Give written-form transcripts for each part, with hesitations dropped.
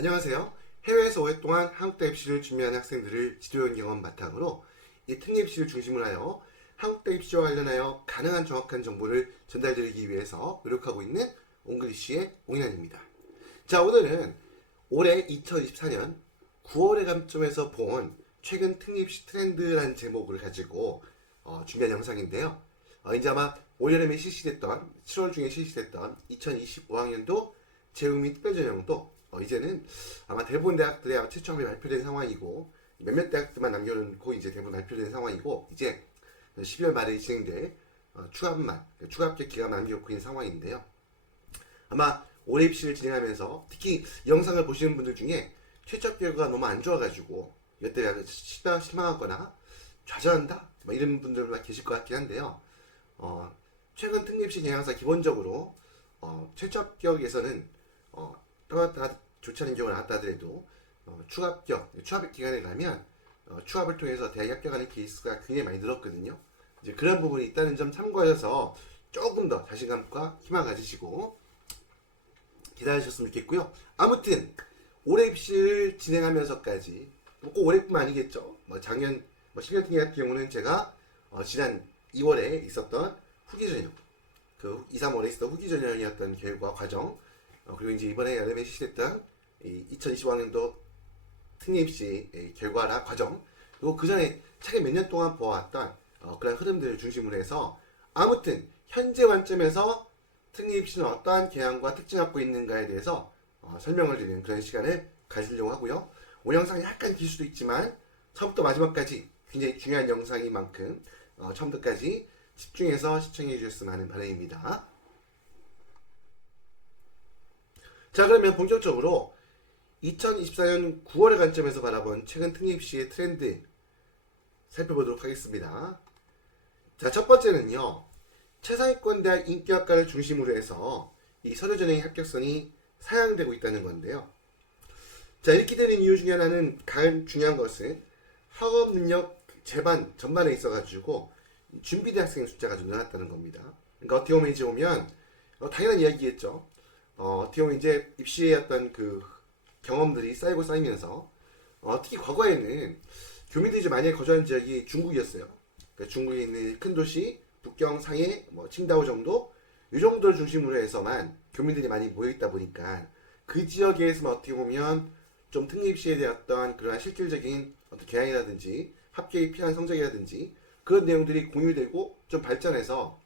안녕하세요. 해외에서 오랫동안 한국대 입시를 준비하는 학생들을 지도형 경험 바탕으로 이 특례 입시를 중심으로 하여 한국대 입시와 관련하여 가능한 정확한 정보를 전달드리기 위해서 노력하고 있는 옹글리쉬의 옹인환입니다. 자, 오늘은 올해 2024년 9월의 감점에서 본 최근 특례 입시 트렌드라는 제목을 가지고 준비한 영상인데요. 이제 아마 올여름에 실시됐던 7월 중에 실시됐던 2025학년도 재우미 특별전형도 이제는 아마 대부분 대학들에 최초함이 발표된 상황이고 몇몇 대학들만 남겨놓고 이제 대부분 발표된 상황이고 이제 12월 말에 진행될 추가 합격 기간만 남겨놓고 있는 상황인데요. 아마 올해 입시를 진행하면서 특히 이 영상을 보시는 분들 중에 최저 결과가 너무 안 좋아가지고 이때 실망하거나 좌절한다 이런 분들만 계실 것 같긴 한데요. 최근 특례 입시 경향사 기본적으로 최저 합격에서는 좋지 않은 경우가 나왔다 하더라도 추가 합격 기간에 가면 추합을 통해서 대학에 합격하는 케이스가 굉장히 많이 늘었거든요. 이제 그런 부분이 있다는 점 참고하셔서 조금 더 자신감과 희망 가지시고 기다리셨으면 좋겠고요. 아무튼 올해 입시를 진행하면서까지 꼭 올해뿐만 아니겠죠. 작년 10년 특례 같은 경우는 제가 지난 2월에 있었던 후기전형, 그 2, 3월에 있었던 후기전형이었던 결과 과정, 그리고 이제 이번에 여름에 실시됐던 2025학년도 특례 입시 결과라 과정, 그리고 그 전에 차례 몇 년 동안 보아왔던 그런 흐름들을 중심으로 해서 아무튼 현재 관점에서 특례 입시는 어떠한 개항과 특징을 갖고 있는가에 대해서 설명을 드리는 그런 시간을 가지려고 하고요. 오늘 영상이 약간 길 수도 있지만 처음부터 마지막까지 굉장히 중요한 영상인 만큼 처음부터까지 집중해서 시청해 주셨으면 하는 바람입니다. 자, 그러면 본격적으로 2024년 9월의 관점에서 바라본 최근 특례 입시의 트렌드 살펴보도록 하겠습니다. 자, 첫 번째는요. 최상위권 대학 인기학과를 중심으로 해서 이 서류 전형의 합격선이 상향되고 있다는 건데요. 자, 이렇게 되는 이유 중에 하나는 가장 중요한 것은 학업 능력 전반에 있어가지고 준비대 학생 숫자가 좀 늘어났다는 겁니다. 그러니까 어떻게 보면 이제 당연한 이야기겠죠. 어떻게 보면 이제 입시의 어떤 그 경험들이 쌓이면서 특히 과거에는 교민들이 좀 많이 거주하는 지역이 중국이었어요. 그러니까 중국에 있는 큰 도시, 북경, 상해, 칭다오 정도 이 정도를 중심으로 해서만 교민들이 많이 모여있다 보니까 그 지역에서만 어떻게 보면 좀 특례 입시에 대한 그러한 실질적인 어떤 개항이라든지 합격이 필요한 성적이라든지 그런 내용들이 공유되고 좀 발전해서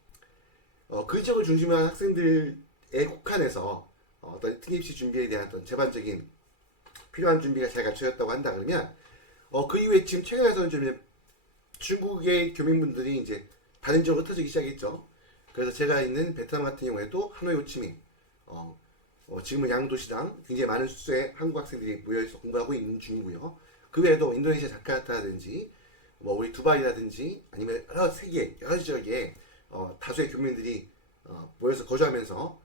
그 지역을 중심으로 한 학생들에 국한해서 어떤 특례 입시 준비에 대한 어떤 제반적인 필요한 준비가 잘 갖춰졌다고 한다 그러면 그 이후에 지금 최근에서는 좀 중국의 교민분들이 이제 다른 지역으로 흩어지기 시작했죠. 그래서 제가 있는 베트남 같은 경우에도 하노이 호치민 지금은 양도시당 굉장히 많은 수의 한국 학생들이 모여서 공부하고 있는 중이고요. 그 외에도 인도네시아 자카르타라든지 우리 두바이라든지 아니면 세계 여러 지역에 다수의 교민들이 모여서 거주하면서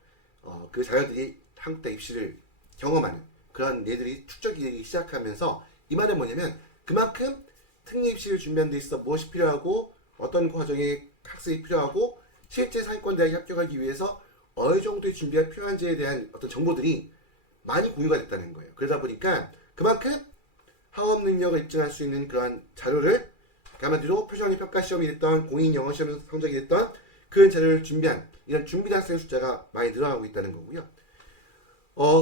그 자녀들이 한국대 입시를 경험하는 그런 예들이 축적이 되기 시작하면서 이 말은 뭐냐면 그만큼 특례 입시를 준비하는 데 있어 무엇이 필요하고 어떤 과정에 학습이 필요하고 실제 상위권 대학에 합격하기 위해서 어느 정도의 준비가 필요한지에 대한 어떤 정보들이 많이 공유가 됐다는 거예요. 그러다 보니까 그만큼 학업 능력을 입증할 수 있는 그러한 자료를 한마디로 표준학력 평가 시험이 됐던 공인 영어 시험 성적이 됐던 그런 자료를 준비한 이런 준비대 학생 숫자가 많이 늘어나고 있다는 거고요.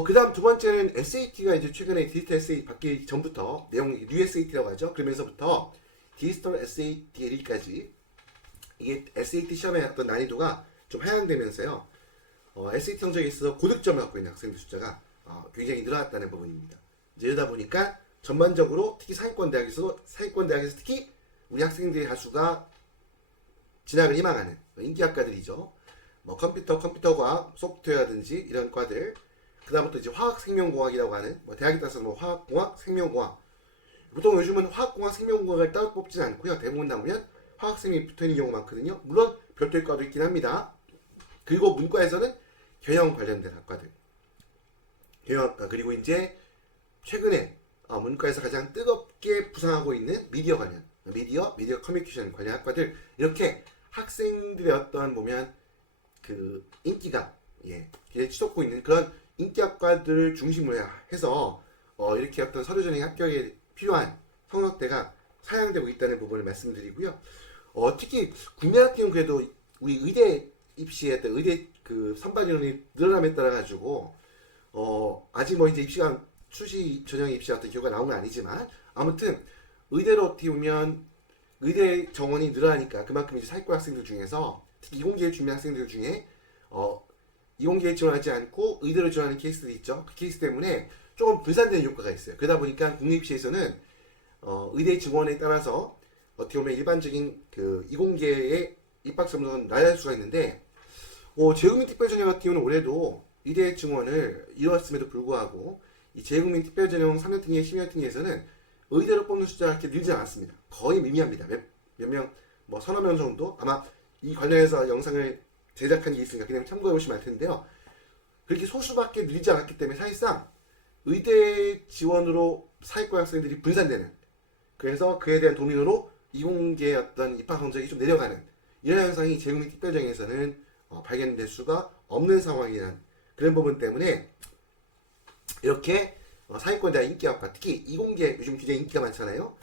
그 다음 두 번째는 SAT가 이제 최근에 디지털 SAT 받기 전부터 내용이 뉴 SAT라고 하죠. 그러면서부터 디지털 SAT 1까지 이게 SAT 시험의 어떤 난이도가 좀 하향되면서요. SAT 성적에 있어서 고득점을 갖고 있는 학생들 숫자가 굉장히 늘어났다는 부분입니다. 이제 이러다 보니까 전반적으로 특히 상위권 대학에서 특히 우리 학생들의 다수가 진학을 희망하는 인기 학과들이죠. 컴퓨터과학, 소프트웨어라든지 이런 과들. 그 다음부터 이제 화학생명공학이라고 하는 대학에 따라서 화학공학, 생명공학. 보통 요즘은 화학공학, 생명공학을 따로 뽑지는 않고요. 대부분 나오면 화학생명이 붙어있는 경우가 많거든요. 물론 별도의 과도 있긴 합니다. 그리고 문과에서는 경영 관련된 학과들. 경영학과 그리고 이제 최근에 문과에서 가장 뜨겁게 부상하고 있는 미디어 관련 미디어 커뮤니케이션 관련 학과들 이렇게 학생들의 어떤 보면 인기가 치솟고 있는 그런 인기 학과들을 중심으로 해서 이렇게 어떤 서류 전형 합격에 필요한 성적대가 사용되고 있다는 부분을 말씀드리고요. 특히 국내 같은 경우 그래도 우리 의대 입시의 어떤 의대 그 선발 인원이 늘어남에 따라 가지고 아직 뭐 이제 입시가 수시 전형 입시 같은 경우가 나온 건 아니지만 아무튼 의대로 어떻게 보면 의대 정원이 늘어나니까 그만큼 이제 사회과 학생들 중에서 특히 이공계를 준비한 학생들 중에 이공계에 지원하지 않고 의대로 지원하는 케이스들이 있죠. 그 케이스 때문에 조금 분산되는 효과가 있어요. 그러다 보니까 국내입시에서는 의대 증원에 따라서 어떻게 보면 일반적인 그 이공계의 입학 점수는 낮아질 수가 있는데 재국민 특별전형 같은 경우는 올해도 의대 증원을 이루었음에도 불구하고 이 재국민 특별전형 3년 특례, 10년 특례에서는 의대로 뽑는 숫자가 그렇게 늘지 않았습니다. 거의 미미합니다. 몇 명, 뭐 서너 명 정도? 아마 이 관련해서 영상을 제작한 게 있으니까 그냥 참고해 보시면 알 텐데요. 그렇게 소수밖에 늘지 않았기 때문에 사실상 의대 지원으로 사회과 학생들이 분산되는, 그래서 그에 대한 도민으로 이공계의 어떤 입학 성적이 좀 내려가는 이런 현상이 재국민 특별전형에서는 발견될 수가 없는 상황이라는 그런 부분 때문에 이렇게 사회권에 대한 인기가, 특히 이공계 요즘 굉장히 인기가 많잖아요.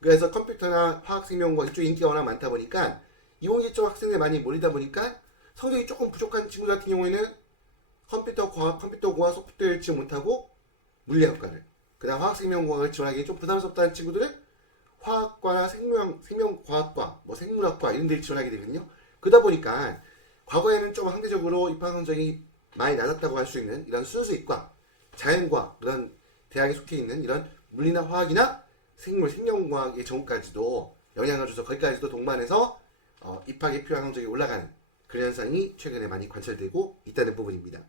그래서 컴퓨터나 화학생명과 이쪽 인기가 워낙 많다 보니까 이공계 쪽 학생들 많이 몰리다 보니까 성적이 조금 부족한 친구들 같은 경우에는 컴퓨터 공학 소프트웨어를 지원 못하고 물리학과를, 그 다음 화학생명공학을 지원하기 좀 부담스럽다는 친구들은 화학과나 생명과학과, 뭐 생물학과 이런 데를 지원하게 되거든요. 그러다 보니까 과거에는 좀 상대적으로 입학 성적이 많이 낮았다고 할 수 있는 이런 순수이과, 자연과학 그런 대학에 속해 있는 이런 물리나 화학이나 생명과학의 전공까지도 영향을 줘서 거기까지도 동반해서 입학에 필요한 성적이 올라가는 그런 현상이 최근에 많이 관찰되고 있다는 부분입니다.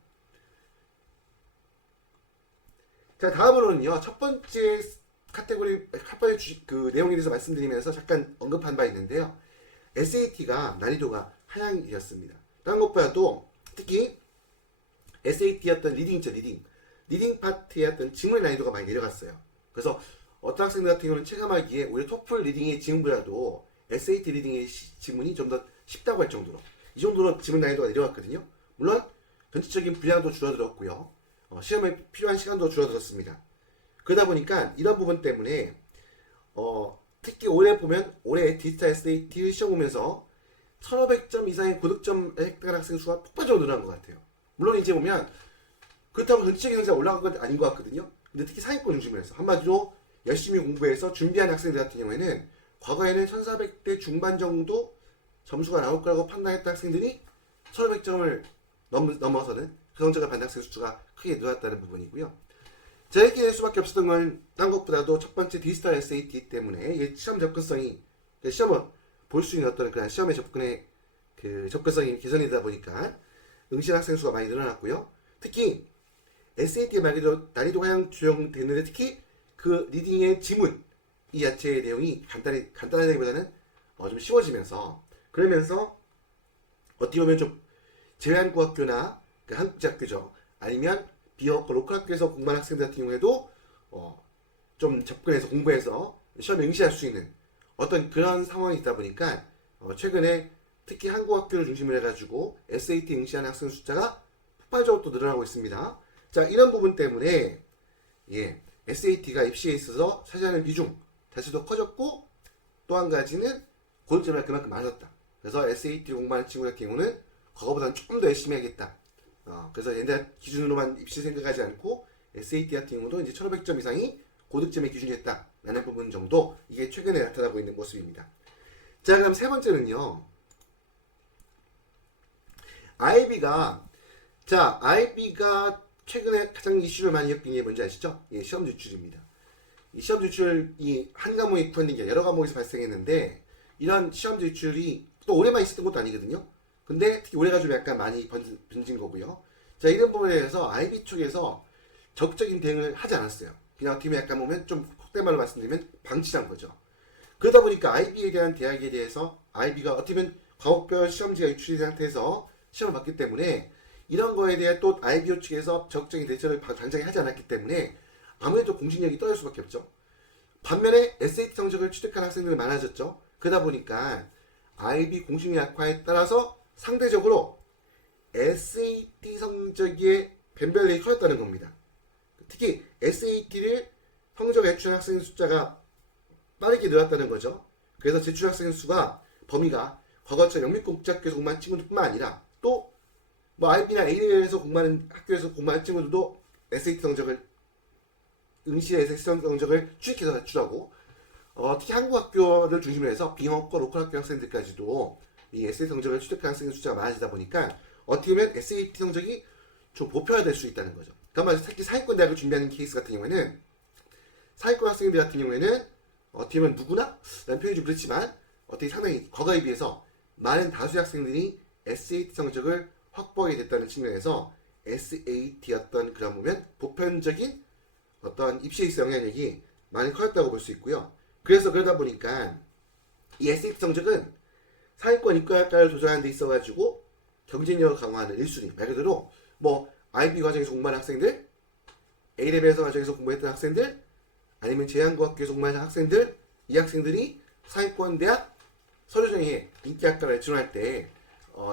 자, 다음으로는요, 첫 번째 카테고리, 첫 번째 그 내용에 대해서 말씀드리면서 잠깐 언급한 바 있는데요. SAT가 난이도가 하향이었습니다. 다른 것보다도 특히 SAT 어떤 리딩 있죠, 리딩 파트의 어떤 지문의 난이도가 많이 내려갔어요. 그래서 어떤 학생들 같은 경우는 체감하기에 오히려 토플 리딩의 지문보다도 SAT 리딩의 지문이 좀 더 쉽다고 할 정도로, 이 정도로 지문 난이도가 내려갔거든요. 물론 전체적인 분량도 줄어들었고요. 시험에 필요한 시간도 줄어들었습니다. 그러다 보니까 이런 부분 때문에 특히 올해 보면 올해 디지털 SAT 시험 보면서 1500점 이상의 고득점을 획득한 학생 수가 폭발적으로 늘어난 것 같아요. 물론 이제 보면 그렇다고 전체적인 성적이 올라간 건 아닌 것 같거든요. 근데 특히 상위권 중심으로 해서 한마디로 열심히 공부해서 준비한 학생들 같은 경우에는 과거에는 1400대 중반 정도 점수가 나올 거라고 판단했던 학생들이 1500점을 넘어서는 그 성적을 받는 학생 수가 크게 늘었다는 부분이고요. 자, 이렇게 될 수밖에 없었던 건 딴 것보다도 첫 번째 디지털 SAT 때문에 시험 접근성이, 시험을 볼 수 있는 어떤 그런 시험의 접근성이 개선이 되다 보니까 응시한 학생 수가 많이 늘어났고요. 특히 SAT 말고도 난이도가 하향 조정됐는데 특히 그 리딩의 지문 이 자체의 내용이 간단하다기보다는 좀 쉬워지면서, 그러면서 어떻게 보면 좀 제외한국학교나 그 한국제학교죠, 아니면 비어학과 로컬학교에서 공부하는 학생들 같은 경우에도 좀 접근해서 공부해서 시험에 응시할 수 있는 어떤 그런 상황이 있다 보니까 최근에 특히 한국학교를 중심으로 해가지고 SAT 응시하는 학생 숫자가 폭발적으로 또 늘어나고 있습니다. 자, 이런 부분 때문에 SAT가 입시에 있어서 차지하는 비중 자체도 커졌고, 또 한 가지는 고득점이 그만큼 많아졌다. 그래서 SAT 공부하는 친구 같은 경우는 그거보다는 조금 더 열심히 해야겠다. 그래서 옛날 기준으로만 입시 생각하지 않고 SAT 같은 경우도 이제 1500점 이상이 고득점의 기준이었다 라는 부분 정도, 이게 최근에 나타나고 있는 모습입니다. 자, 그럼 세 번째는요, IB가 최근에 가장 이슈를 많이 엮인 게 뭔지 아시죠? 시험 유출입니다. 이 시험 유출이 한 과목에 국한된 게 여러 과목에서 발생했는데, 이런 시험 유출이 또 올해만 있었던 것도 아니거든요. 근데 특히 올해가 좀 약간 많이 번진 거고요. 자, 이런 부분에 대해서 IB 쪽에서 적극적인 대응을 하지 않았어요. 그냥 어떻게 보면 약간 보면 좀 속된 말로 말씀드리면 방치한 거죠. 그러다 보니까 IB에 대한 대학에 대해서 IB가 어떻게 보면 과목별 시험지가 유출된 상태에서 시험을 봤기 때문에 이런 거에 대해 또 IBO 측에서 적극적인 대처를 당장에 하지 않았기 때문에 아무래도 공신력이 떨어질 수밖에 없죠. 반면에 SAT 성적을 취득한 학생들이 많아졌죠. 그러다 보니까 IB 공신력 약화에 따라서 상대적으로 SAT 성적의 변별력이 커졌다는 겁니다. 특히 SAT를 성적에 제출 학생 숫자가 빠르게 늘었다는 거죠. 그래서 제출 학생 수가 범위가 과거처럼 영미국제학교에서 공부한 친구들뿐만 아니라 또 뭐 IB나 A레벨에서 공부하는 학교에서 공부하는 친구들도 SAT 성적을 응시의 SAT 성적을 추익해서 제출하고 특히 한국 학교를 중심으로 해서 비영어과 로컬 학교 학생들까지도 이 SAT 성적을 취득한 학생의 숫자가 많아지다 보니까 어떻게 보면 SAT 성적이 좀 보편화될 수 있다는 거죠. 그러니까 특히 상위권 대학을 준비하는 케이스 같은 경우에는 상위권 학생들 같은 경우에는 어떻게 보면 누구나? 라는 표현이 좀 그렇지만 어떻게 상당히 과거에 비해서 많은 다수의 학생들이 SAT 성적을 확보하게 됐다는 측면에서 SAT였던 그런 보면 보편적인 어떤 입시에 있어 영향력이 많이 커졌다고 볼 수 있고요. 그래서 그러다 보니까 이 SAT 성적은 상위권 이과학과를 도전하는 데 있어가지고 경쟁력을 강화하는 1순위. 말 그대로 뭐 IB 과정에서 공부하는 학생들, A레벨에서 과정에서 공부했던 학생들, 아니면 제한고학교에서 공부하는 학생들, 이 학생들이 상위권 대학 서류정에 인기학과를 지원할 때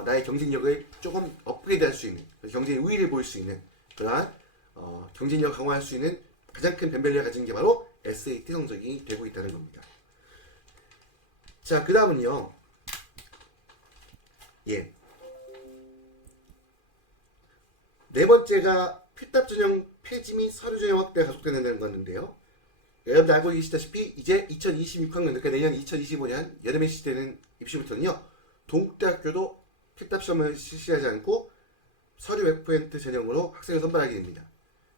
나의 경쟁력을 조금 업그레이드할 수 있는, 경쟁의 우위를 보일 수 있는 그러한 경쟁력을 강화할 수 있는 가장 큰 변별력을 가진 게 바로 SAT 성적이 되고 있다는 겁니다. 자, 그 다음은요. 예. 네 번째가 필답 전형 폐지 및 서류 전형 확대가 가속된다는 건데요. 여러분들 알고 계시다시피 이제 2026학년, 그러니까 내년 2025년 여름에 시작되는 입시부터는요. 동국대학교도 필답 시험을 실시하지 않고 서류 100% 전형으로 학생을 선발하게 됩니다.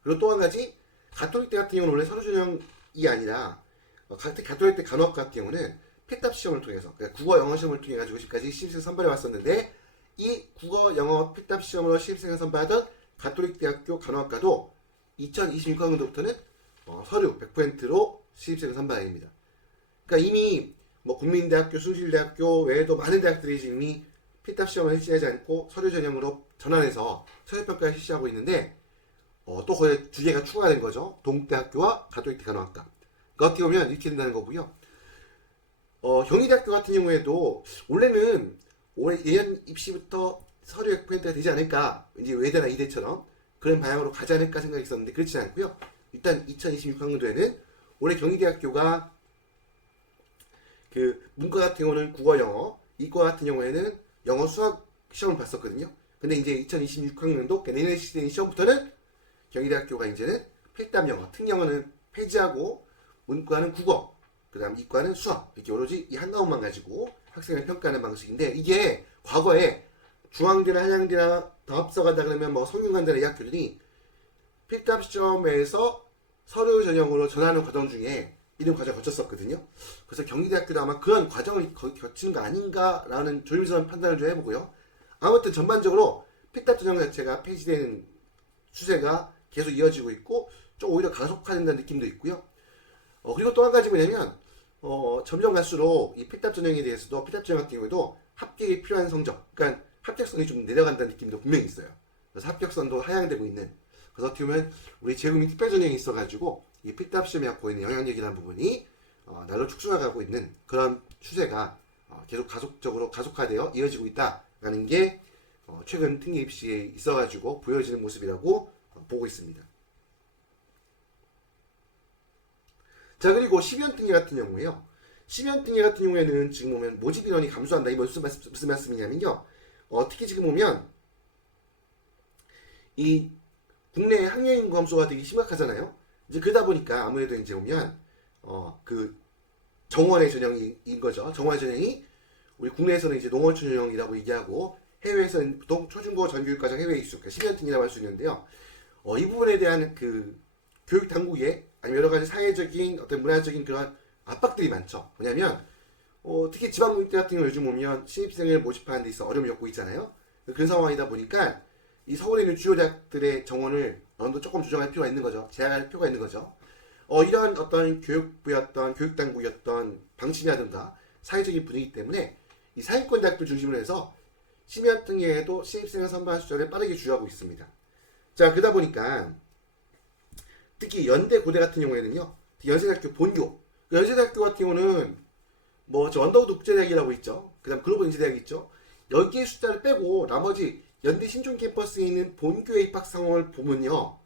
그리고 또 한 가지 가톨릭대 같은 경우는 원래 서류 전형이 아니라 가톨릭대 간호학과 같은 경우는 필답 시험을 통해서 그러니까 국어 영어 시험을 통해 가지고 지금까지 신입생 선발해 왔었는데 이 국어 영어 필답 시험으로 신입생을 선발하던 가톨릭대학교 간호학과도 2026학년도부터는 서류 100%로 신입생을 선발합니다. 그러니까 이미 뭐 국민대학교, 숭실대학교 외에도 많은 대학들이 이미 필답 시험을 실시하지 않고 서류 전형으로 전환해서 서류평가를 실시하고 있는데 또 거기에 두 개가 추가가 된 거죠. 동국대학교와 가톨릭대 간호학과. 그러니까 어떻게 보면 이렇게 된다는 거고요. 경희대학교 같은 경우에도 원래는 올해 예년 입시부터 서류 100%가 되지 않을까, 이제 외대나 이대처럼 그런 방향으로 가지 않을까 생각이 있었는데 그렇지 않고요. 일단 2026학년도에는 올해 경희대학교가 그 문과 같은 경우는 국어 영어, 이과 같은 경우에는 영어 수학 시험을 봤었거든요. 근데 이제 2026학년도 내년에 시작되는 시험부터는 경희대학교가 이제는 필답 영어, 특영어는 폐지하고 문과는 국어, 그 다음 이과는 수학, 이렇게 오로지 이 한 과목만 가지고 학생을 평가하는 방식인데 이게 과거에 중앙대나 한양대나 더 앞서가다 그러면 뭐 성균관대나 이 학교들이 필답 시험에서 서류 전형으로 전하는 과정 중에 이런 과정을 거쳤었거든요. 그래서 경희대학교도 아마 그런 과정을 거치는 거 아닌가라는 조심스러운 판단을 좀 해보고요. 아무튼 전반적으로 필답 전형 자체가 폐지되는 추세가 계속 이어지고 있고 좀 오히려 가속화된다는 느낌도 있고요. 그리고 또 한 가지 뭐냐면 점점 갈수록 이 필답 전형에 대해서도 필답 전형 같은 경우에도 합격에 필요한 성적, 그러니까 합격선이 좀 내려간다는 느낌도 분명히 있어요. 그래서 합격선도 하향되고 있는. 그래서 어떻게 보면 우리 재구민 특별 전형이 있어가지고 이 필답 시험에 갖고 있는 영향력이라는 부분이 날로 축소해가고 있는 그런 추세가 계속 가속적으로 가속화되어 이어지고 있다라는 게 최근 특례 입시에 있어가지고 보여지는 모습이라고 보고 있습니다. 자, 그리고 12연 특례 같은 경우에요. 12연 특례 같은 경우에는 지금 보면 모집 인원이 감소한다. 이거 무슨 말씀이냐면요. 특히 지금 보면 이 국내 학령 인구 감소가 되게 심각하잖아요. 이제 그러다 보니까 아무래도 이제 보면 그 정원의 전형인 거죠. 정원의 전형이 우리 국내에서는 이제 농원 전형이라고 얘기하고 해외에서는 보통 초중고 전교육과정 해외 이수, 그러니까 12연 특례라고 할 수 있는데요. 이 부분에 대한 그 교육 당국의 아니면 여러 가지 사회적인 어떤 문화적인 그런 압박들이 많죠. 왜냐면 특히 지방국대 같은 경우 요즘 보면 신입생을 모집하는 데 있어 어려움을 겪고 있잖아요. 그런 상황이다 보니까 이 서울에 있는 주요 대학들의 정원을 어느 정도 조금 조정할 필요가 있는 거죠. 제한할 필요가 있는 거죠. 이러한 어떤 교육부였던 교육당국이었던 방침이라든가 사회적인 분위기 때문에 이 상위권 대학들 중심으로 해서 심의한 특례에도 신입생을 선발하는 숫자를 빠르게 줄여가고 있습니다. 자, 그러다 보니까 특히 연대 고대 같은 경우에는요. 연세대학교 본교, 연세대학교 같은 경우는 뭐 저 언더우드 국제대학이라고 있죠. 그 다음 글로벌 인재대학이 있죠. 여기의 숫자를 빼고 나머지 연대 신촌 캠퍼스에 있는 본교의 입학 상황을 보면요.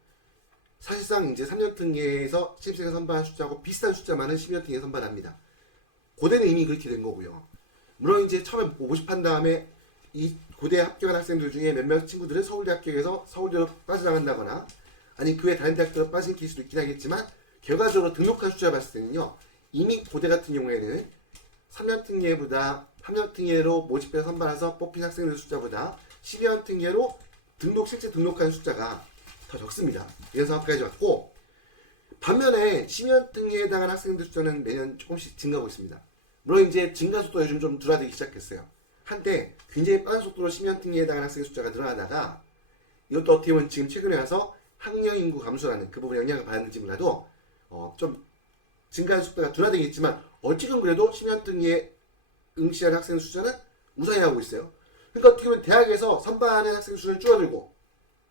사실상 이제 3년 특례에서 신입생을 선발한 숫자하고 비슷한 숫자만은 12년 특례에 선발합니다. 고대는 이미 그렇게 된 거고요. 물론 이제 처음에 모집한 다음에 이 고대에 합격한 학생들 중에 몇몇 친구들은 서울대 합격해서 서울대로 빠져나간다거나 아니 그 외 다른 대학들로 빠진 케이스도 있긴 하겠지만 결과적으로 등록한 숫자를 봤을 때는요. 이미 고대 같은 경우에는 3년 특례보다 3년 특례로 모집해서 선발해서 뽑힌 학생들 숫자보다 12년 특례로 실제 등록한 숫자가 더 적습니다. 이런 상황까지 왔고 반면에 12년 특례에 해당한 학생들 숫자는 매년 조금씩 증가하고 있습니다. 물론 이제 증가 속도가 요즘 좀 줄어들기 시작했어요. 한때 굉장히 빠른 속도로 10년 특례에 해당한 학생의 숫자가 늘어나다가 이것도 어떻게 보면 지금 최근에 와서 학령 인구 감소라는 그 부분에 영향을 받았는지 몰라도 좀 증가하는 속도가 둔화되겠지만 어찌든 그래도 10년 특례에 응시한 학생 숫자는 우상이 하고 있어요. 그러니까 어떻게 보면 대학에서 선발하는 학생 수는 줄어들고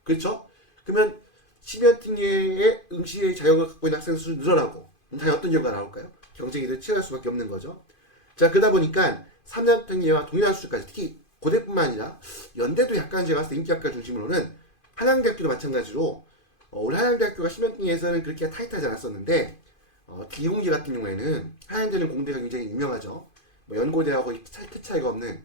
그렇죠? 그러면 10년 특례에 응시의 자격을 갖고 있는 학생 수는 늘어나고 당연히 어떤 결과가 나올까요? 경쟁이 더 치열할 수밖에 없는 거죠. 자 그러다 보니까 3년 특례와 동일한 수준까지 특히 고대뿐만 아니라 연대도 약간 제가 봤을 때 인기학과 중심으로는 한양대학교도 마찬가지로 우리 한양대학교가 10년 특례에서는 그렇게 타이트하지 않았었는데 이공계 같은 경우에는 한양대는 공대가 굉장히 유명하죠. 뭐 연고대하고 큰 차이가 없는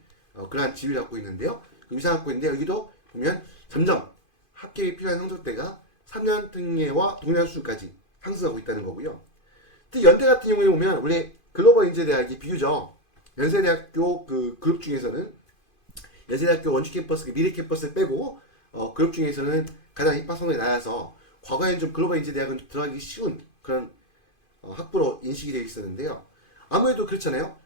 그러한 지위를 갖고 있는데요. 그 위상을 갖고 있는데 여기도 보면 점점 합격이 필요한 성적대가 3년 특례와 동일한 수준까지 상승하고 있다는 거고요. 특히 연대 같은 경우에 보면 원래 글로벌 인재대학이 비교적 연세대학교 그 그룹 중에서는 연세대학교 원주 캠퍼스, 미래 캠퍼스를 빼고 그룹 중에서는 가장 입학 성적이 나아서 과거에는 좀 글로벌 인재대학은 들어가기 쉬운 그런 학부로 인식이 되어 있었는데요. 아무래도 그렇잖아요.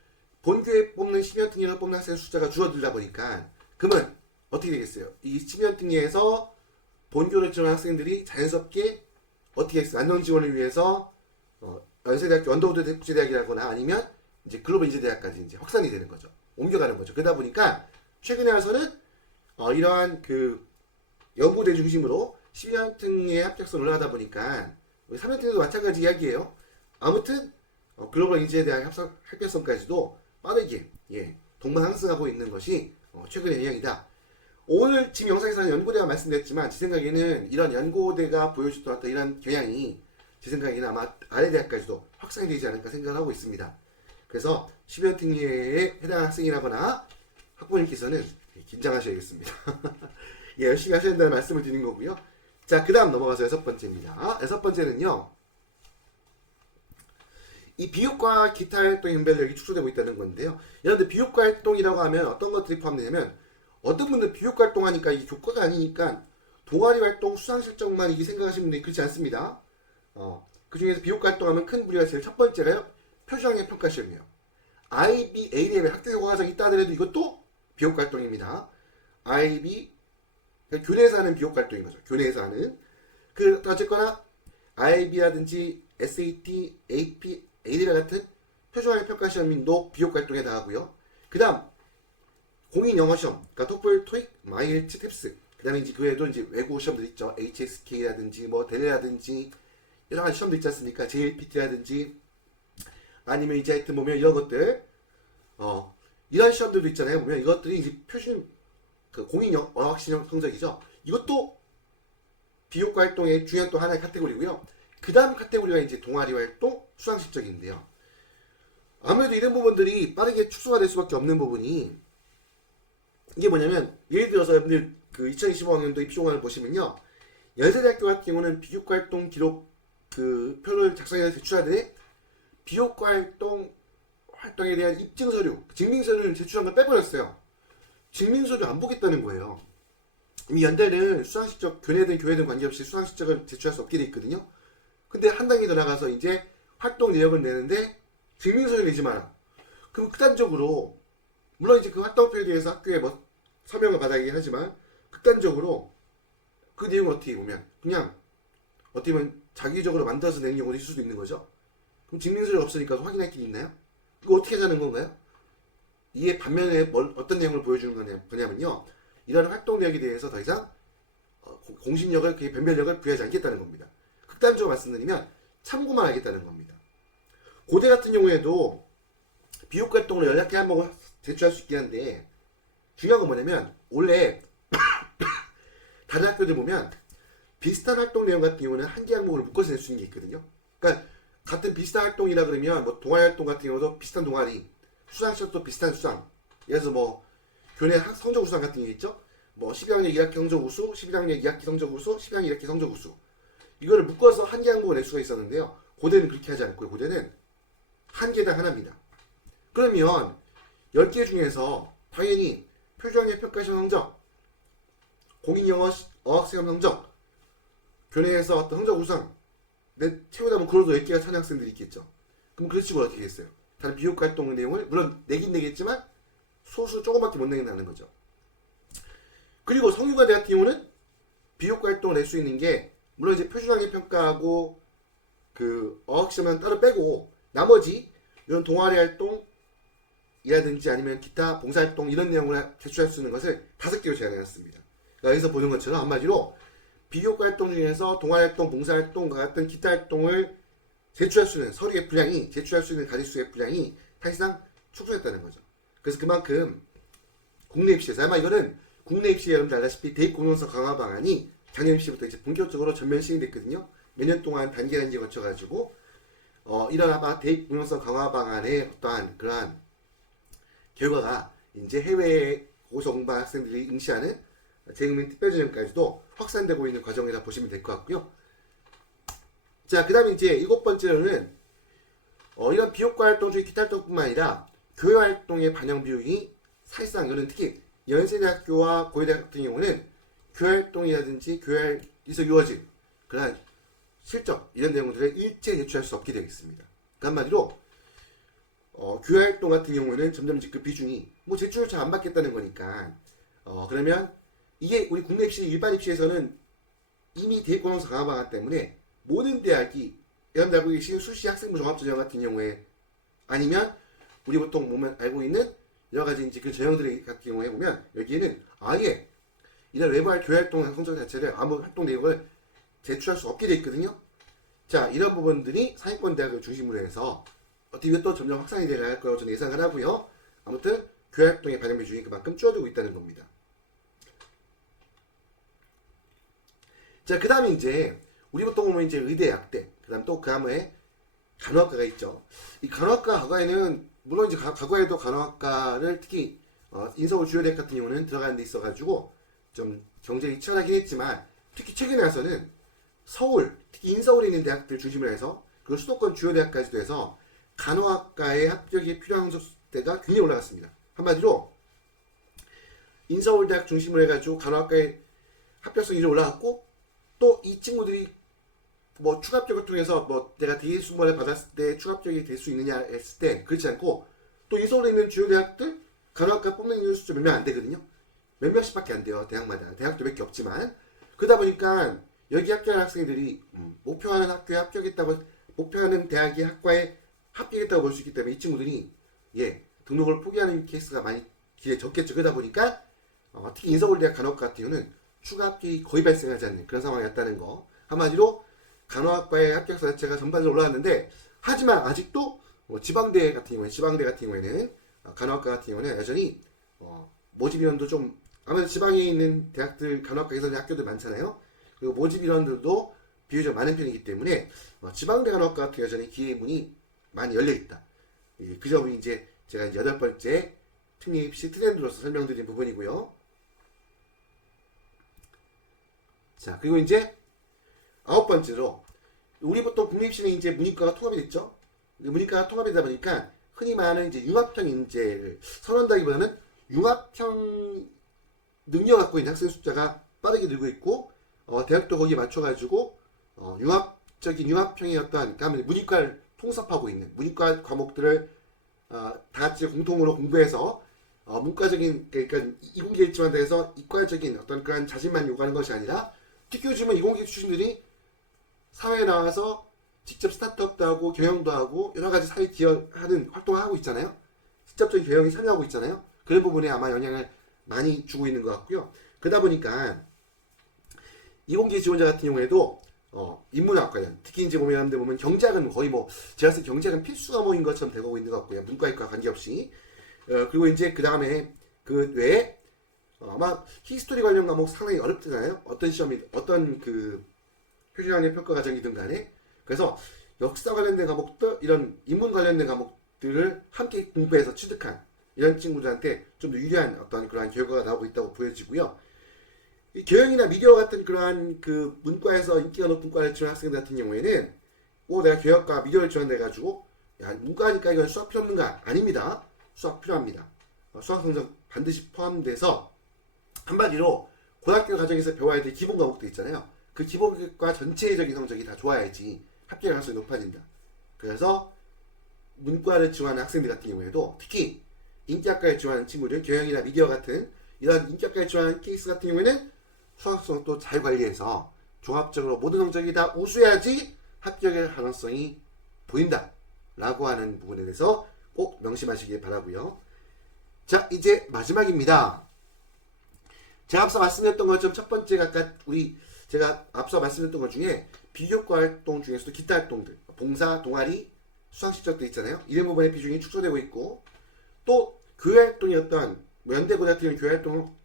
본교에 뽑는 10년 특례로 뽑는 학생 숫자가 줄어들다 보니까 그러면 어떻게 되겠어요? 이 10년 특례에서 본교를 지원한 학생들이 자연스럽게 어떻게 했어요? 안정 지원을 위해서 연세대학교 언더우드 국제대학이라거나 아니면 이제 글로벌 인재대학까지 이제 확산이 되는 거죠. 옮겨가는 거죠. 그러다 보니까 최근에 와서는 이러한 그 연고대 중심으로 10년 특례 합격선 올라가다 보니까 3년 특례도 마찬가지 이야기예요. 아무튼 글로벌 인재대학 합격선까지도 빠르게 동반 상승하고 있는 것이 최근의 영향이다. 오늘 지금 영상에서는 연고대가 말씀드렸지만 제 생각에는 이런 연고대가 보여줬던 어떤 이런 경향이 제 생각에는 아마 아래 대학까지도 확산이 되지 않을까 생각을 하고 있습니다. 그래서 10년 특례에 해당하는 학생이라거나 학부모님께서는 긴장하셔야겠습니다. 열심히 하셔야 된다는 말씀을 드리는 거고요. 자, 그 다음 넘어가서 6번째입니다. 6번째는요. 이 비교과 기타 활동 연별력이 축소되고 있다는 건데요. 여러분들 비교과 활동이라고 하면 어떤 것들이 포함되냐면 어떤 분들 비교과 활동하니까 이게 교과가 아니니까 동아리 활동, 수상 실적만 이게 생각하시는 분들이 그렇지 않습니다. 그 중에서 비교과 활동하면 큰 부류가 제일 첫 번째가요. 표준학력 평가 시험이에요. IB A레벨 학교 효과 과정이 있다 하더라도 이것도 비교과 활동입니다. IB 그러니까 교내에서 하는 비교과 활동인 거죠. 교내에서 하는 어쨌거나 IB라든지 SAT, AP, A레벨 같은 표준학력 평가 시험도 비교과 활동에 해당하고요. 그 다음 공인 영어 시험, 그러니까 토플, 토익, 마일츠, 탭스. 그 다음에 이제 그 외에도 이제 외국어 시험들 있죠. HSK라든지 뭐 델레라든지 여러 가지 시험도 있지 않습니까? JLPT라든지 아니면 이제 하여튼 보면 이런 것들 이런 시험들도 있잖아요. 보면 이것들이 이제 표준 그 공인 어학 시험 성적이죠. 이것도 비교과 활동의 중요한 또 하나의 카테고리고요. 그 다음 카테고리가 이제 동아리 활동, 수상 실적인데요. 아무래도 이런 부분들이 빠르게 축소가 될 수밖에 없는 부분이 이게 뭐냐면 예를 들어서 여러분들 그 2025학년도 입시공간을 보시면요. 연세대학교 같은 경우는 비교과 활동 기록 그 표를 작성해서 제출하되 비교과 활동에 대한 입증 서류, 증빙 서류를 제출한 걸 빼버렸어요. 증빙 서류 안 보겠다는 거예요. 이 연대는 수상 실적 교내든 교회든 관계없이 수상 실적을 제출할 수 없게 돼 있거든요. 근데 한 단계 더 나가서 이제 활동 내역을 내는데 증빙 서류 내지 마라. 그럼 극단적으로 물론 이제 그 활동표에 대해서 학교에 뭐 서명을 받아야긴 하지만 극단적으로 그 내용을 어떻게 보면 그냥 어떻게 보면 자기적으로 만들어서 내는 경우도 있을 수도 있는 거죠. 그럼 증명서류가 없으니까 확인할 길이 있나요? 그거 어떻게 하자는 건가요? 이에 반면에 어떤 내용을 보여주는 거냐면요. 이런 활동 내역에 대해서 더 이상 공신력을, 그 변별력을 부여하지 않겠다는 겁니다. 극단적으로 말씀드리면 참고만 하겠다는 겁니다. 고대 같은 경우에도 비교과 활동을 연락해 한번 제출할 수 있긴 한데 중요한 건 뭐냐면 원래 다른 학교들 보면 비슷한 활동 내용 같은 경우는 한 개 항목을 묶어서 낼 수 있는 게 있거든요. 그러니까 같은 비슷한 활동이라 그러면 뭐 동아리 활동 같은 경우도 비슷한 동아리, 수상 시험도 비슷한 수상. 예를 들어서 뭐 교내 성적 우수상 같은 게 있죠. 뭐 11학년 2학기 성적 우수, 11학년 2학기 성적 우수, 12학년 1학기 성적 우수. 이거를 묶어서 한 개 항목을 낼 수가 있었는데요. 고대는 그렇게 하지 않고요. 고대는 한 개당 하나입니다. 그러면 10개 중에서 당연히 표준학력 평가시험 성적, 공인영어 어학시험 성적, 교내에서 어떤 성적 우수상 채우다 보면 그래도 10개가 차는 학생들이 있겠죠. 그럼 그 친구는 어떻게 했어요? 다른 비교과 활동 내용을 물론 내긴 내겠지만 소수 조금밖에 못 내겠다는 거죠. 그리고 성균관대 같은 경우는 비교과 활동을 낼 수 있는 게 물론 이제 표준학력 평가하고 그 어학시험은 따로 빼고 나머지 이런 동아리 활동이라든지 아니면 기타 봉사활동 이런 내용을 제출할 수 있는 것을 5개로 제한해놨습니다. 그러니까 여기서 보는 것처럼 한마디로 비교과 활동 중에서 동아리 활동, 봉사활동과 같은 기타 활동을 제출할 수 있는 서류의 분량이 제출할 수 있는 가지수의 분량이 사실상 축소했다는 거죠. 그래서 그만큼 국내 입시에서 아마 이거는 국내 입시에 여러분들 알다시피 대입 공론서 강화 방안이 작년 입시부터 이제 본격적으로 전면 시행됐거든요. 몇 년 동안 단계 거쳐가지고 이런 아마 대입 공론서 강화 방안의 어떠한 그러한 결과가 이제 해외 고소 공부한 학생들이 응시하는 재외국민 특별전형까지도 확산되고 있는 과정이라 보시면 될 것 같고요. 자, 그 다음에 이제 7번째로는 이런 비효과 활동 중에 기타 활동뿐만 아니라 교회 활동의 반영 비율이 사실상 이거는 특히 연세대학교와 고려대학 같은 경우는 교회 활동이라든지 교회에서 이루어진 그러한 실적 이런 내용들을 일체 제출할 수 없게 되어 있습니다. 그러니까 한마디로 교회 활동 같은 경우는 점점 그 비중이 뭐 제출을 잘 안 받겠다는 거니까 그러면 이게 우리 국내 입시 일반 입시에서는 이미 대입 공론서 강화 방안 때문에 모든 대학이 여러분 알고 계신 수시 학생부 종합전형 같은 경우에 아니면 우리 보통 보면 알고 있는 여러 가지 이제 그 전형들 같은 경우에 보면 여기에는 아예 이런 외부할 교회 활동 성적 자체를 아무 활동 내용을 제출할 수 없게 돼 있거든요. 자, 이런 부분들이 상위권 대학을 중심으로 해서 어떻게 또 점점 확산이 되갈 거라고 저는 예상을 하고요. 아무튼 교회 활동의 반영 비중이 그만큼 줄어들고 있다는 겁니다. 자, 그 다음에 이제 우리 보통 보면 이제 의대, 약대, 그 다음 또 그 다음에 간호학과가 있죠. 이 간호학과 과거에는 물론 이제 과거에도 간호학과를 특히 인서울 주요 대학 같은 경우는 들어가는 데 있어가지고 좀 경쟁이 치열하긴 했지만 특히 최근에 와서는 서울, 특히 인서울에 있는 대학들 중심으로 해서 그리고 수도권 주요 대학까지도 해서 간호학과의 합격이 필요한 수대가 굉장히 올라갔습니다. 한마디로 인서울대학 중심으로 해가지고 간호학과의 합격성이 좀 올라갔고 또 이 친구들이 뭐 추가 합격을 통해서 뭐 내가 대기순번을 받았을 때 추가 합격이 될 수 있느냐 했을 때 그렇지 않고 또 인서울에 있는 주요 대학들 간호학과 뽑는 숫자 몇 명 안 되거든요. 몇 명씩밖에 안 돼요. 대학마다. 대학도 몇 개 없지만 그러다 보니까 여기 합격한 학생들이 목표하는 학교에 합격했다고 목표하는 대학의 학과에 합격했다고 볼 수 있기 때문에 이 친구들이 등록을 포기하는 케이스가 많이 기대 적겠죠. 그러다 보니까 특히 인서울대학 간호학과 같은 경우는 추가 합격이 거의 발생하지 않는 그런 상황이었다는 거. 한마디로 간호학과의 합격서 자체가 전반적으로 올라왔는데 하지만 아직도 지방대 같은 경우에는 간호학과 같은 경우는 여전히 모집 인원도 좀 아무래도 지방에 있는 대학들 간호학과에서는 학교들 많잖아요. 그리고 모집 인원들도 비교적 많은 편이기 때문에 지방대 간호학과 같은 여전히 기회 문이 많이 열려 있다. 그 점이 이제 제가 이제 8번째 특례입시 트렌드로서 설명드린 부분이고요. 자, 그리고 이제 9번째로 우리 보통 국내입시는 이제 문이과가 통합이 됐죠. 문이과가 통합이 되다 보니까 흔히 말하는 이제 융합형 인재를 선언하기보다는 융합형 능력 갖고 있는 학생 숫자가 빠르게 늘고 있고 대학도 거기에 맞춰가지고 융합형의 어떠한 그러니까 문이과를 통섭하고 있는 문이과 과목들을 다 같이 공통으로 공부해서 문과적인 그러니까 이공계 일지만대해서 이과적인 어떤 그런 자질만 요구하는 것이 아니라 특히 요즘은 이공계 출신들이 사회에 나와서 직접 스타트업도 하고 경영도 하고 여러 가지 사회 기여하는 활동을 하고 있잖아요. 직접적인 경영에 참여하고 있잖아요. 그런 부분에 아마 영향을 많이 주고 있는 것 같고요. 그러다 보니까 이공계 지원자 같은 경우에도 인문학 관련 특히 이제 보면 경제학은 거의 뭐 제가 쓴 경제학은 필수 과목인 것처럼 되고 있는 것 같고요. 문과이과 관계없이 그리고 이제 그 다음에 그 외에 아마 히스토리 관련 과목 상당히 어렵잖아요. 어떤 시험이 어떤 그 표준학력 평가 과정이든 간에. 그래서 역사 관련된 과목들, 이런 인문 관련된 과목들을 함께 공부해서 취득한 이런 친구들한테 좀 더 유리한 어떤 그러한 결과가 나오고 있다고 보여지고요. 이 교양이나 미디어 같은 그러한 그 문과에서 인기가 높은 과를 지원한 학생들 같은 경우에는 내가 교양과 미디어를 지원해가지고 야, 문과니까 이건 수학 필요 없는가? 아닙니다. 수학 필요합니다. 수학 성적 반드시 포함돼서 한마디로 고등학교 과정에서 배워야 될 기본 과목도 있잖아요. 그 기본과 전체적인 성적이 다 좋아야지 합격 가능성이 높아진다. 그래서 문과를 지원하는 학생들 같은 경우에도 특히 인기학과에 지원하는 친구들, 교양이나 미디어 같은 이런 인기학과에 지원하는 케이스 같은 경우에는 수학성도 잘 관리해서 종합적으로 모든 성적이 다 우수해야지 합격의 가능성이 보인다 라고 하는 부분에 대해서 꼭 명심하시길 바라고요. 자, 이제 마지막입니다. 제가 앞서 말씀드렸던 것처럼 첫 번째가 아까 제가 앞서 말씀드렸던 것 중에 비교과 활동 중에서도 기타 활동들, 봉사, 동아리, 수상 실적도 있잖아요. 이런 부분의 비중이 축소되고 있고, 또 교회 활동이 어떤 연대고등학교는 교회 활동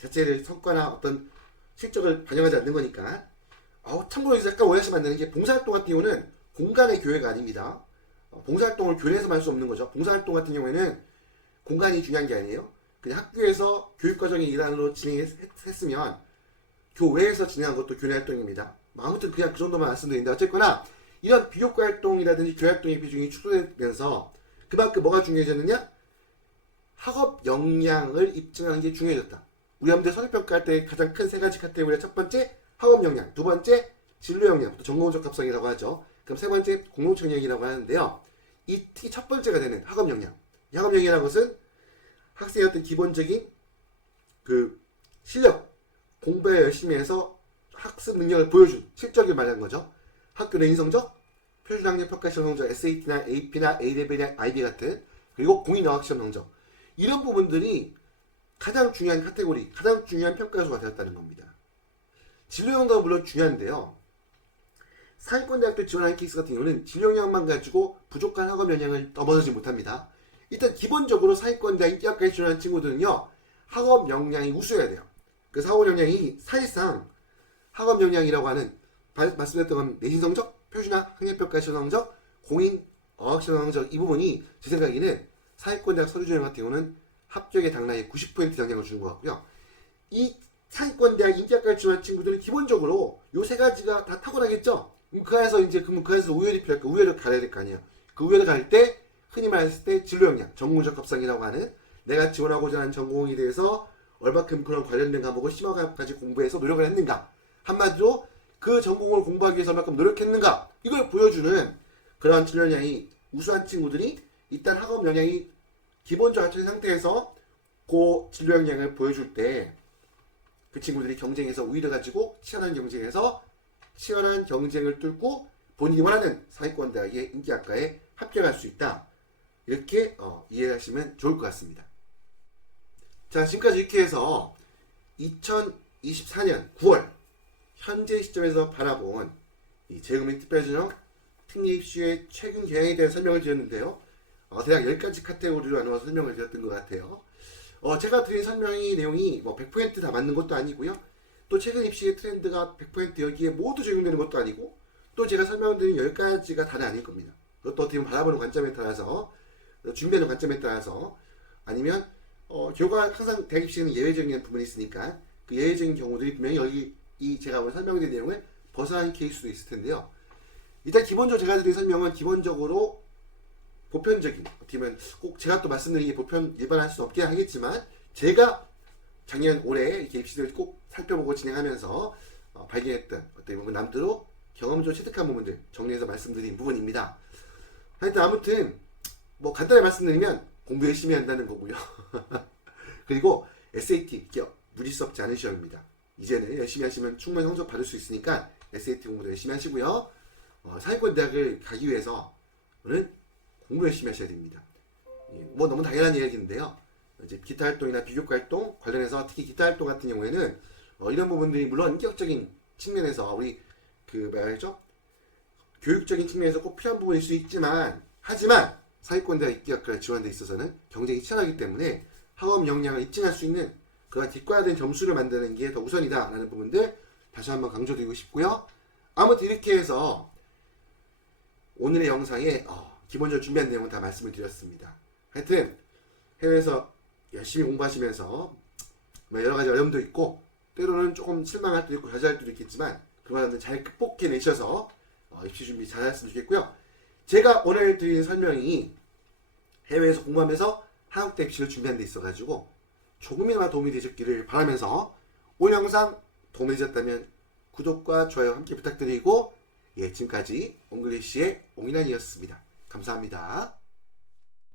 자체의 성과나 어떤 실적을 반영하지 않는 거니까. 참고로 약간 오해하시면 안 되는 게 봉사활동 같은 경우는 공간의 교회가 아닙니다. 봉사활동을 교내에서 할 수 없는 거죠. 봉사활동 같은 경우에는 공간이 중요한 게 아니에요. 그냥 학교에서 교육과정의 일환으로 진행했으면 교외에서 진행한 것도 교내 활동입니다. 아무튼 그냥 그 정도만 말씀드리는데 어쨌거나 이런 비교과 활동이라든지 교회 활동의 비중이 축소되면서 그만큼 뭐가 중요해졌느냐? 학업 역량을 입증하는 게 중요해졌다. 우리 여러분들 서류평가할 때 가장 큰 세 가지 카테고리가 첫 번째 학업 역량, 두 번째 진로 역량, 또 전공 적합성이라고 하죠. 그럼 세 번째 공동체 역량이라고 하는데요. 이 특히 첫 번째가 되는 학업 역량. 이 학업 역량이라는 것은 학생의 어떤 기본적인 그 실력, 공부에 열심히 해서 학습 능력을 보여준 실적을 말하는 거죠. 학교 내신 성적, 표준학력 평가시험 성적, SAT나 AP나 A레벨이나 IB 같은, 그리고 공인어학시험 성적. 이런 부분들이 가장 중요한 카테고리, 가장 중요한 평가 요소가 되었다는 겁니다. 진로 영역도 물론 중요한데요. 상위권 대학교 지원하는 케이스 같은 경우는 진로 영역만 가지고 부족한 학업 역량을 넘어서지 못합니다. 일단 기본적으로 상위권 대학 인기학과에 지원하는 친구들은요, 학업 역량이 우수해야 돼요. 그래서 학업 역량이 사실상 학업 역량이라고 하는 말씀드렸던 건 내신 성적, 표준학, 학력평가 시험 성적, 공인 어학시험 성적, 이 부분이 제 생각에는 상위권 대학 서류 전형 같은 경우는 합격의 당락에 90% 영향을 주는 것 같고요. 이 상위권 대학 인기학과에 지원하는 친구들은 기본적으로 요 세 가지가 다 타고나겠죠. 그 안에서 우열이 필요할까? 우열을 가려야 될 거 아니에요. 그 우열을 갈 때 흔히 말했을 때 진로 역량, 전공 적합성이라고 하는 내가 지원하고자 하는 전공에 대해서 얼마큼 그런 관련된 과목을 심화까지 공부해서 노력을 했는가. 한마디로 그 전공을 공부하기 위해서 얼마큼 노력했는가. 이걸 보여주는 그런 진로 역량이 우수한 친구들이 일단 학업 역량이 기본적으로 갖춰진 상태에서 그 진로 역량을 보여줄 때 그 친구들이 경쟁에서 우위를 가지고 치열한 경쟁을 뚫고 본인이 원하는 상위권 대학의 인기학과에 합격할 수 있다. 이렇게 이해하시면 좋을 것 같습니다. 자, 지금까지 이렇게 해서 2024년 9월 현재 시점에서 바라본 이 재구민 특별전형 특례입시의 최근 경향에 대한 설명을 드렸는데요. 대략 10가지 카테고리로 나눠서 설명을 드렸던 것 같아요. 제가 드린 설명의 내용이 100% 다 맞는 것도 아니고요. 또 최근 입시의 트렌드가 100% 여기에 모두 적용되는 것도 아니고, 또 제가 설명드린 10가지가 다는 아닐 겁니다. 그것도 어떻게 보면 바라보는 관점에 따라서, 준비하는 관점에 따라서, 아니면 교과 항상 대학 입시에는 예외적인 부분이 있으니까 그 예외적인 경우들이 분명히 여기 제가 오늘 설명드린 내용을 벗어난 케이스도 있을 텐데요. 일단 기본적으로 제가 드린 설명은 기본적으로 보편적인, 어떻게 보면 꼭 제가 또 말씀드린 게 보편 일반할 수는 없긴 하겠지만, 제가 작년 올해 이렇게 입시를 꼭 살펴보고 진행하면서 발견했던 어떻게 보면 남들로 경험적으로 체득한 부분들 정리해서 말씀드린 부분입니다. 하여튼 아무튼 간단히 말씀드리면 공부 열심히 한다는 거고요. 그리고 SAT 무리스럽지 않은 시험입니다. 이제는 열심히 하시면 충분히 성적 받을 수 있으니까 SAT 공부도 열심히 하시고요. 상위권 대학을 가기 위해서는 공부 열심히 하셔야 됩니다. 너무 당연한 이야기인데요. 이제 기타 활동이나 비교과 활동 관련해서 특히 기타 활동 같은 경우에는 이런 부분들이 물론 인격적인 측면에서 우리 말이죠, 교육적인 측면에서 꼭 필요한 부분일 수 있지만, 하지만 상위권 대학 인기학과에 지원에 있어서는 경쟁이 치열하기 때문에 학업 역량을 입증할 수 있는 그런 뒷과된 점수를 만드는 게 더 우선이다라는 부분들 다시 한번 강조드리고 싶고요. 아무튼 이렇게 해서 오늘의 영상에 기본적으로 준비한 내용은 다 말씀을 드렸습니다. 하여튼 해외에서 열심히 공부하시면서 뭐 여러 가지 어려움도 있고 때로는 조금 실망할 때도 있고 좌절할 때도 있겠지만 그거는 잘 극복해내셔서 입시 준비 잘 하셨으면 좋겠고요. 제가 오늘 드린 설명이 해외에서 공부하면서 한국대 입시를 준비하는 데 있어가지고 조금이나마 도움이 되셨기를 바라면서 오늘 영상 도움이 되셨다면 구독과 좋아요 함께 부탁드리고 지금까지 옹글리시의 옹인환이었습니다. 감사합니다.